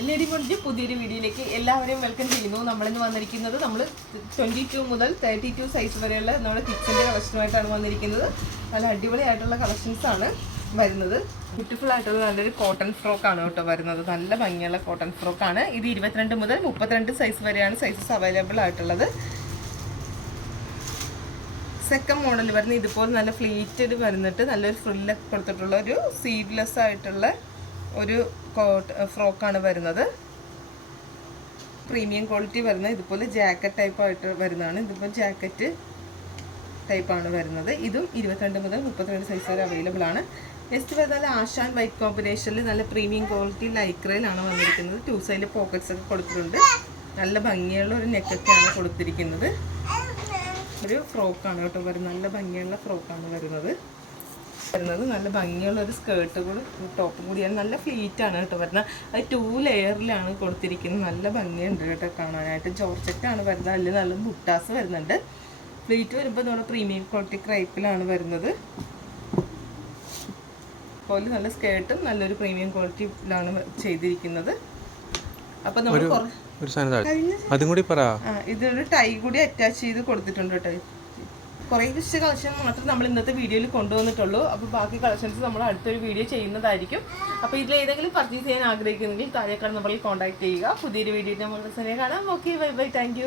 എല്ലടി കൊണ്ട് പുതിയൊരു വീഡിയോയിലേക്ക് എല്ലാവരെയും വെൽക്കം ചെയ്യുന്നു. നമ്മളിന്ന് വന്നിരിക്കുന്നത് നമ്മൾ ട്വന്റി ടു മുതൽ തേർട്ടി ടു സൈസ് വരെയുള്ള നമ്മുടെ കിച്ചന്റെ കളക്ഷനുമായിട്ടാണ് വന്നിരിക്കുന്നത്. നല്ല അടിപൊളിയായിട്ടുള്ള കളക്ഷൻസ് ആണ് വരുന്നത്. ബ്യൂട്ടിഫുൾ ആയിട്ടുള്ള നല്ലൊരു കോട്ടൺ ഫ്രോക്കാണ് കേട്ടോ വരുന്നത്. നല്ല ഭംഗിയുള്ള കോട്ടൺ ഫ്രോക്കാണ് ഇത് ഇരുപത്തിരണ്ട് മുതൽ മുപ്പത്തിരണ്ട് സൈസ് വരെയാണ് സൈസസ് അവൈലബിൾ ആയിട്ടുള്ളത്. സെക്കൻഡ് മോഡൽ വരുന്ന ഇതുപോലെ നല്ല ഫ്ലീറ്റഡ് വരുന്നിട്ട് നല്ലൊരു ഫ്രില്ലൊക്കെ കൊടുത്തിട്ടുള്ള ഒരു സീഡ്ലെസ് ആയിട്ടുള്ള ഒരു കോട്ട് ഫ്രോക്കാണ് വരുന്നത്. പ്രീമിയം ക്വാളിറ്റി വരുന്നത്. ഇതുപോലെ ജാക്കറ്റ് ടൈപ്പ് ആയിട്ട് വരുന്നതാണ്. ഇതിപ്പോൾ ജാക്കറ്റ് ടൈപ്പാണ് വരുന്നത്. ഇതും ഇരുപത്തിരണ്ട് മുതൽ മുപ്പത്തിരണ്ട് സൈസ് വരെ അവൈലബിൾ ആണ്. നെക്സ്റ്റ് വരുന്നത് ആശാൻ വൈറ്റ് കോമ്പിനേഷനിൽ നല്ല പ്രീമിയം ക്വാളിറ്റി ലൈക്രയിലാണ് വന്നിരിക്കുന്നത്. ടു സൈഡ് പോക്കറ്റ്സ് ഒക്കെ കൊടുത്തിട്ടുണ്ട്. നല്ല ഭംഗിയുള്ള ഒരു നെക്കൊക്കെയാണ് കൊടുത്തിരിക്കുന്നത്. ഒരു ഫ്രോക്കാണ് കേട്ടോ വരുന്നത്. നല്ല ഭംഗിയുള്ള ഫ്രോക്കാണ് വരുന്നത്. വരുന്നത്. നല്ല ഭംഗിയുള്ള ഒരു സ്കേർട്ട് കൂടി ടോപ്പും കൂടിയാണ്. നല്ല ഫ്ലീറ്റ് ആണ് കേട്ടോ വരുന്നത്. അത് ടു ലെയറിലാണ് കൊടുത്തിരിക്കുന്നത്. നല്ല ഭംഗിയുണ്ട് കേട്ടോ കാണാനായിട്ട്. ജോർജറ്റാണ് വരുന്നത്. അതിൽ നല്ല ബുട്ടാസ് വരുന്നുണ്ട്. ഫ്ലീറ്റ് വരുമ്പോൾ നമ്മുടെ പ്രീമിയം ക്വാളിറ്റി ക്രൈപ്പിലാണ് വരുന്നത്. പോലെ നല്ല സ്കേർട്ടും നല്ലൊരു പ്രീമിയം ക്വാളിറ്റിയിലാണ് ചെയ്തിരിക്കുന്നത്. അപ്പം നമ്മൾ കുറേ അതും കൂടി പറ. ഇതൊരു ടൈ കൂടി അറ്റാച്ച് ചെയ്ത് കൊടുത്തിട്ടുണ്ട് കേട്ടോ. കുറേ കുറച്ച് കളക്ഷൻ മാത്രം നമ്മൾ ഇന്നത്തെ വീഡിയോയിൽ കൊണ്ടുവന്നിട്ടുള്ളൂ. അപ്പോൾ ബാക്കി കളക്ഷൻസ് നമ്മൾ അടുത്തൊരു വീഡിയോ ചെയ്യുന്നതായിരിക്കും. അപ്പോൾ ഇതിൽ ഏതെങ്കിലും പർച്ചേസ് ചെയ്യാൻ ആഗ്രഹിക്കുന്നെങ്കിൽ താഴേക്കാട് നമ്മളിൽ കോൺടാക്ട് ചെയ്യുക. പുതിയൊരു വീഡിയോ നമ്മൾ കാണാം. Okay bye bye thank